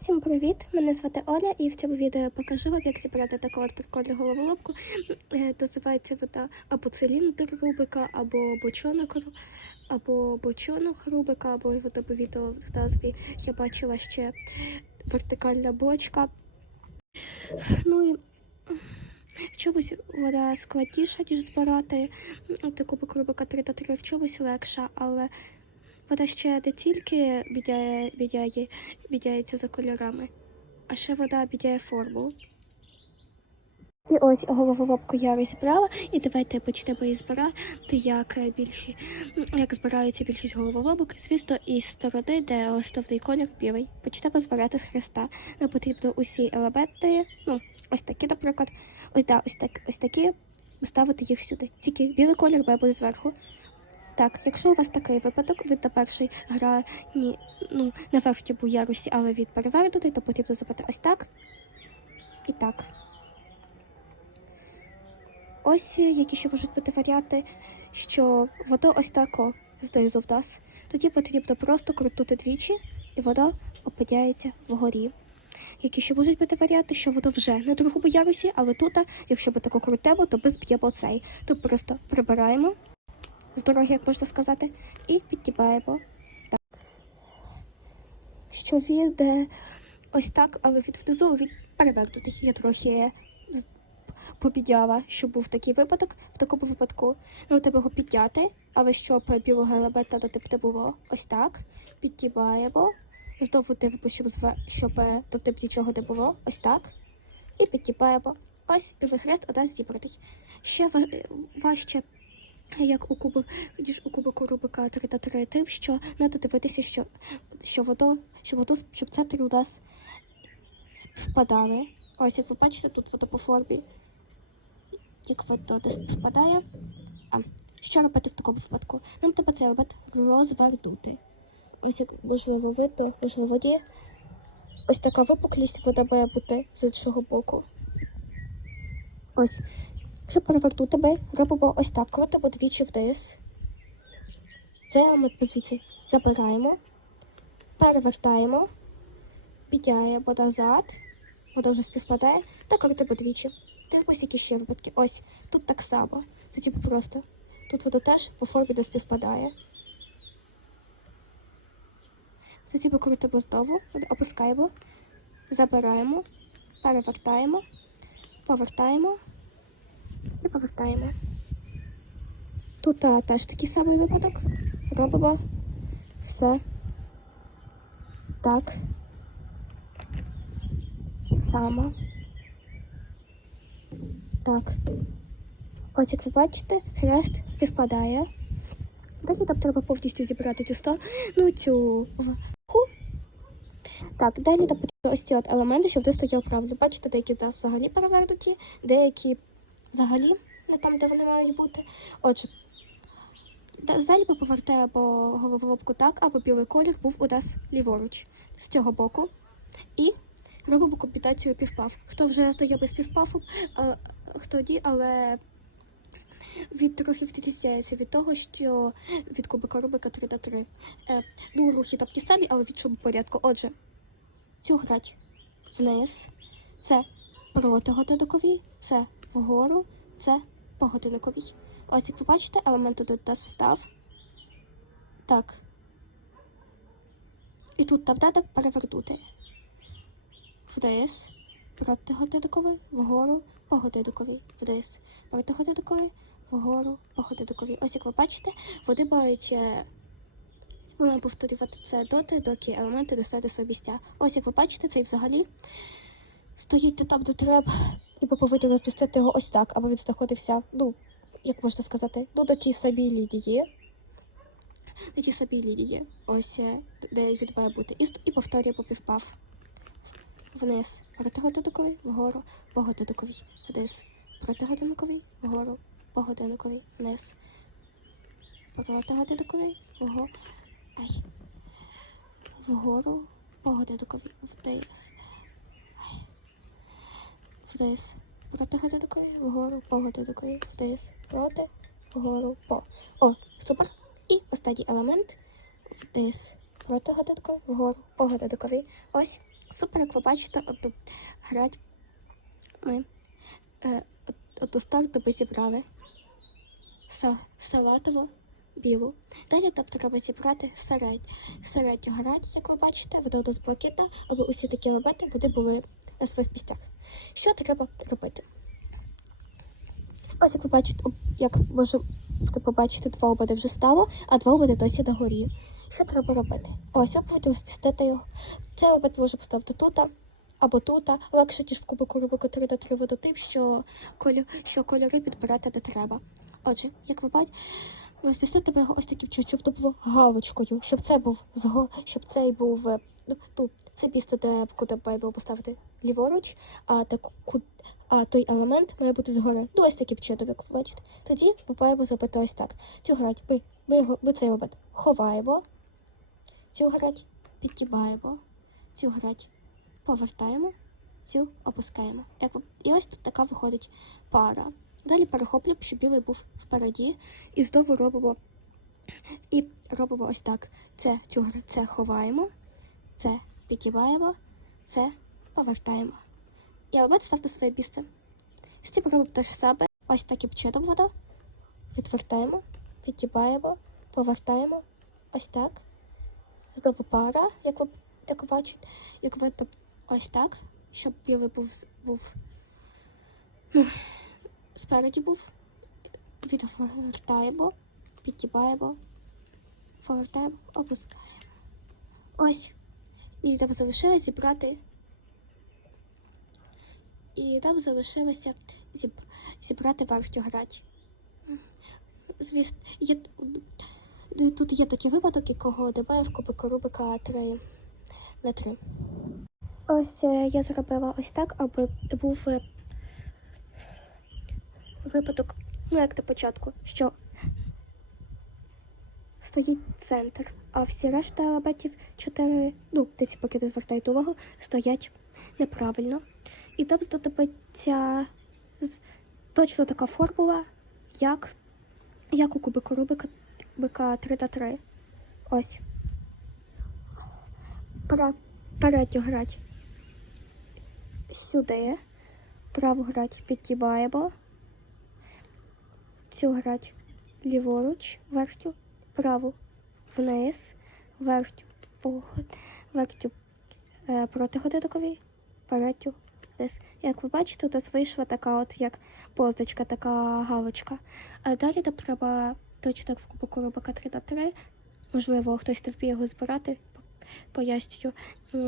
Всім привіт! Мене звати Оля, і в цьому відео я покажу вам, як зібрати таку от прикольну головоломку. Е, Називається вона або циліндр Рубика, або бочонок, або бочонок Рубика, або в тому відео в назві я бачила ще вертикальна бочка. Ну і в чомусь вона складніша, ніж збирати таку кубик Рубика 3 до 3, в чомусь легша, але вона ще не тільки міняє, міняє, міняється за кольорами, а ще вона міняє форму. І ось головоломку я розібрала, і давайте почнемо її збирати, як більші, як збираються більшість головоломок. Звісно, із сторони, де основний колір білий. Почнемо збирати з хреста. Нам потрібно усі елементи, ну, ось такі, наприклад, ось, да, ось, так, ось такі, ставити їх сюди. Тільки білий колір має бути зверху. Так, якщо у вас такий випадок, ви на перший гра ні, ну, на верхньому ярусі, але від перевернутий, то потрібно зробити ось так і так. Ось е, які ще можуть бути варіанти, що воно ось тако знизу в нас. Тоді потрібно просто крутнути двічі, і воно опиняється вгорі. Які ще можуть бути варіанти, що воно вже на другому ярусі, але тут, якщо ми тако крутимо, то ми зб'ємо цей. Тут просто прибираємо з дороги, як можна сказати, і підтібаємо. Так. Що він е, ось так, але від внизу він перевернутий. Я трохи поміняла, щоб був такий випадок. В такому випадку ну, треба його підняти, але щоб білого елемента на тип не було. Ось так. Підтібаємо. Знову дивимося, щоб, щоб е, до тип нічого не було. Ось так. І підтібаємо. Ось білий хрест нас зібраний. Ще ва- е, важче як у кубик, ніж у кубику Рубика 3 та 3, тим, що треба дивитися, що, що воно, щоб, воно, щоб центри у нас співпадали. Ось, як ви бачите, тут воно по формі, як воно не співпадає. А що робити в такому випадку? Нам треба цей елемент розвернути. Ось як можливо видно, можливо, ні. Ось така випуклість вона має бути з іншого боку. Ось. Щоб перевернути ми робимо ось так. Крутимо двічі вниз. Цей елемент ми звідси забираємо, перевертаємо, підняємо назад, воно вже співпадає, та крутимо двічі. Дивимося, які ще випадки. Ось, тут так само. Тоді просто. Тут воно теж по формі не співпадає. Тоді ми крутимо знову, опускаємо, забираємо, перевертаємо, повертаємо і повертаємо. Тут а, теж такий самий випадок. Робимо все так само. Так. Ось як ви бачите, хрест співпадає. Далі там треба повністю зібрати цю сторону, ну цю вху. Так, далі там потрібно ось ці от елементи, щоб вони стояли правильно. Бачите, деякі з нас взагалі перевернуті, деякі взагалі не там, де вони мають бути. Отже, да- далі ми повертаємо головоломку так, аби білий колір був у нас ліворуч з цього боку. І робимо комбінацію півпав. Хто вже знайомий з півпафом, а, хто ні, але він трохи відрізняється від того, що від кубика Рубика 3 на 3. Е, ну, рухи там ті самі, але в іншому порядку. Отже, цю грать вниз. Це проти годинниковій, це вгору, це по годинниковій. Ось як ви бачите, елемент тут нас встав. Так. І тут там треба перевернути. Вниз, проти вгору, по годинниковій, вниз, проти вгору, по. Ось як ви бачите, вони мають. маємо повторювати це доти, доки елементи доставлять свої місця. Ось як ви бачите, цей взагалі стоїть там, де треба, і ми повинні його ось так, аби він знаходився, ну, як можна сказати, ну, на тій самій лінії. На тій самій лінії. Ось е, де він має бути. І, і повторюємо півпав. Вниз протигодинниковий, вгору, по вниз, проти годинниковій, вгору, по годинниковій, вниз. Проти годинниковій, вгору, ай. Вгору, по годинниковій, вниз. Вниз. Проти годинникової, вгору, по годинниковій, вниз, проти, вгору, по. О, супер. І останній елемент вниз. Проти годинникової, вгору, по годинниковій. Ось Супер, як ви бачите, от грать ми е, от- оту старту ми зібрали Са, салатову білу. Далі тобто треба зібрати середню, середню грать, як ви бачите, вода у нас аби усі такі елементи вони були на своїх місцях. Що треба робити? Ось як ви бачите, як може побачити, два ободи вже стало, а два ободи досі на горі. Що треба робити? Ось ви повинні спістити його. Цей елемент може поставити тут або тут, легше, ніж в кубику Рубика 3 до 3 водотип, що, колю, що кольори підбирати не треба. Отже, як ви бачите, розпістити його ось таким було галочкою, щоб це був зго, щоб цей був е, ну, тут, це місце, де куди було поставити ліворуч, а, так, ку- а той елемент має бути згори. Ну, ось таким чином, як ви бачите. Тоді ми маємо зробити ось так. Цю грать ми, ми, ми цей елемент ховаємо, цю грать підтібаємо, цю грать повертаємо, цю опускаємо. Як І ось тут така виходить пара. Далі перехоплюємо, щоб білий був впереді. І знову робимо і робимо ось так. Це, цю, це ховаємо, це підтібаємо, це повертаємо. І елемент ставте своє місце. Цим робимо те ж саме. Ось таким чином вода. Відвертаємо, підтібаємо, повертаємо. Ось так. Знову пара, як ви, як ви бачите, як видно, ось так, щоб білий був, був ну, спереді був. Відвертаємо, підтібаємо, повертаємо, опускаємо. Ось. І нам залишилось зібрати. І нам залишилося зіб... зібрати верхню грать. Звісно, є... ну, тут є такий випадок, якого немає в кубику Рубика 3 на 3. Ось е, я зробила ось так, аби був е, випадок, ну як на початку, що стоїть центр, а всі решта елементів 4, ну, де ці пакети звертають увагу, стоять неправильно. І там знадобиться точно така формула, як, як у кубику Рубика бика 3 на 3. Ось. Пра, передню грать сюди, праву грать підтібаємо, цю грать ліворуч, верхню, праву вниз, верхню, верхню е, проти годинниковій, передню вниз. Як ви бачите, у нас вийшла така от як позначка, така галочка. А далі нам треба точно в кубику Рубика 3 на 3. Можливо, хтось не вміє його збирати, пояснюю.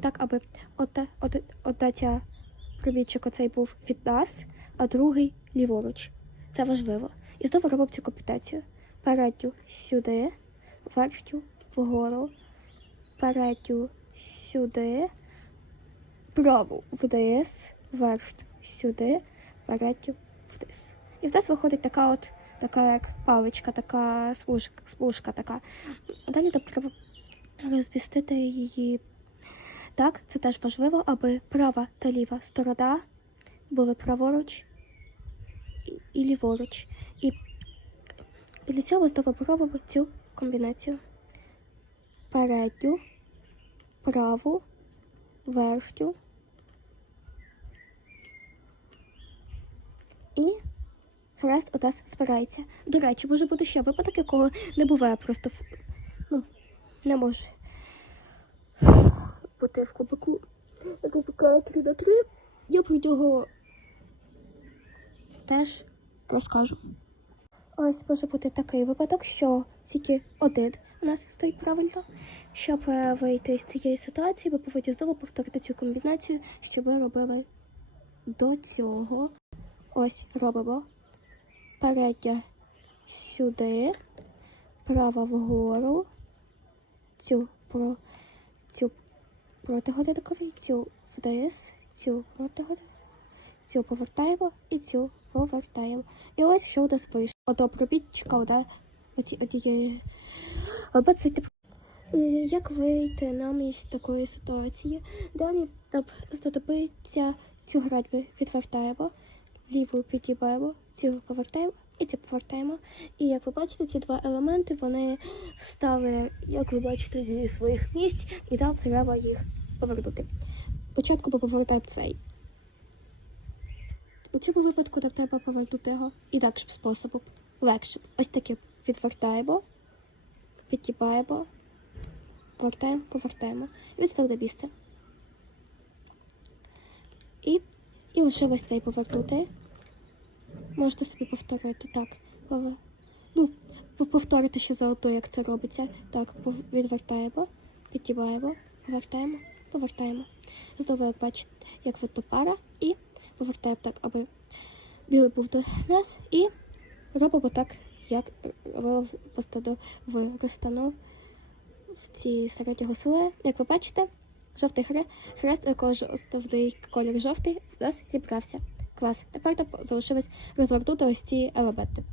Так, аби одна, од- одна ця промінчик оцей був від нас, а другий ліворуч. Це важливо. І знову робимо цю компітацію. Передню сюди, верхню вгору, передню сюди, праву вниз, верхню сюди, передню вниз. І в нас виходить така от така як паличка, така смужка, смужка така. Далі треба розмістити її так, це теж важливо, аби права та ліва сторона були праворуч і, ліворуч. І для цього знову робимо цю комбінацію. Передню, праву, верхню. І хрест у нас збирається. До речі, може бути ще випадок, якого не буває просто ну, не може бути в кубику Рубика 3 на 3. Я про нього теж розкажу. Ось може бути такий випадок, що тільки один у нас стоїть правильно. Щоб е, вийти з цієї ситуації, ви повинні знову повторити цю комбінацію, що ви робили до цього. Ось робимо передня сюди, права вгору, цю про цю протигодинниковий, цю вниз, цю протигодинниковий, цю повертаємо і цю повертаємо. І ось що у нас вийшло. Ото пробітчика одна однієї. Або це тип. Е, Як вийти нам із такої ситуації? Далі знадобиться цю грать ми відвертаємо, ліву підібаємо, цю повертаємо і цю повертаємо. І як ви бачите, ці два елементи вони встали, як ви бачите, зі своїх місць, і нам треба їх повернути. спочатку повертаємо цей. У цьому випадку нам треба повернути його інакшим способом. Легшим. Ось таке відвертаємо, підтіпаємо, повертаємо, повертаємо. І відстав місце. І, і лишилось цей повернути. Можете собі повторити. Так. Ну, повторити ще заодно, як це робиться. Так, відвертаємо, підтібаємо, повертаємо, повертаємо. Знову, як бачите, як видно пара, і повертаємо так, аби білий був до нас, і робимо так, як в розстанов в ці середнього слоя. Як ви бачите, жовтий хре- хрест, у якого ж основний колір жовтий, у нас зібрався. Клас. Тепер нам залишилось розвернути ось ці елементи.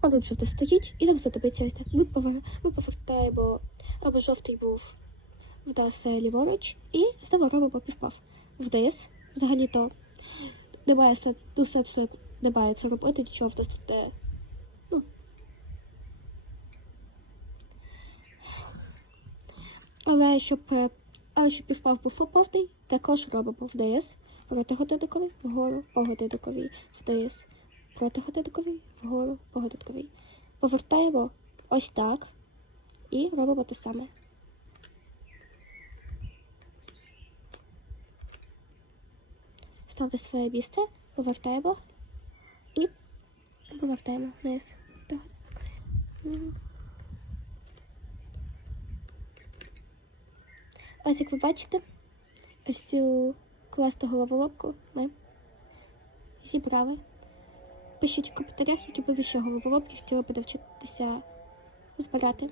А жовтий стоїть, і нам знадобиться ось так. Ми, повер... ми повертаємо, аби жовтий був в нас е, ліворуч, і знову робимо півпав вниз. Взагалі-то немає ну, сенсу, немає це робити, нічого в нас тут не. Ну. Але щоб, е, але щоб півпав був повний, також робимо вниз, проти годинниковий, вгору, по годинниковій, вниз, проти вгору, по. Повертаємо ось так і робимо те саме. Ставте своє місце, повертаємо і повертаємо вниз. Так. Ось як ви бачите, ось цю класну головоломку ми зібрали. Пишіть в коментарях, які б ви ще головоломки хотіли б навчитися збирати.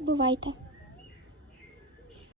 Бувайте!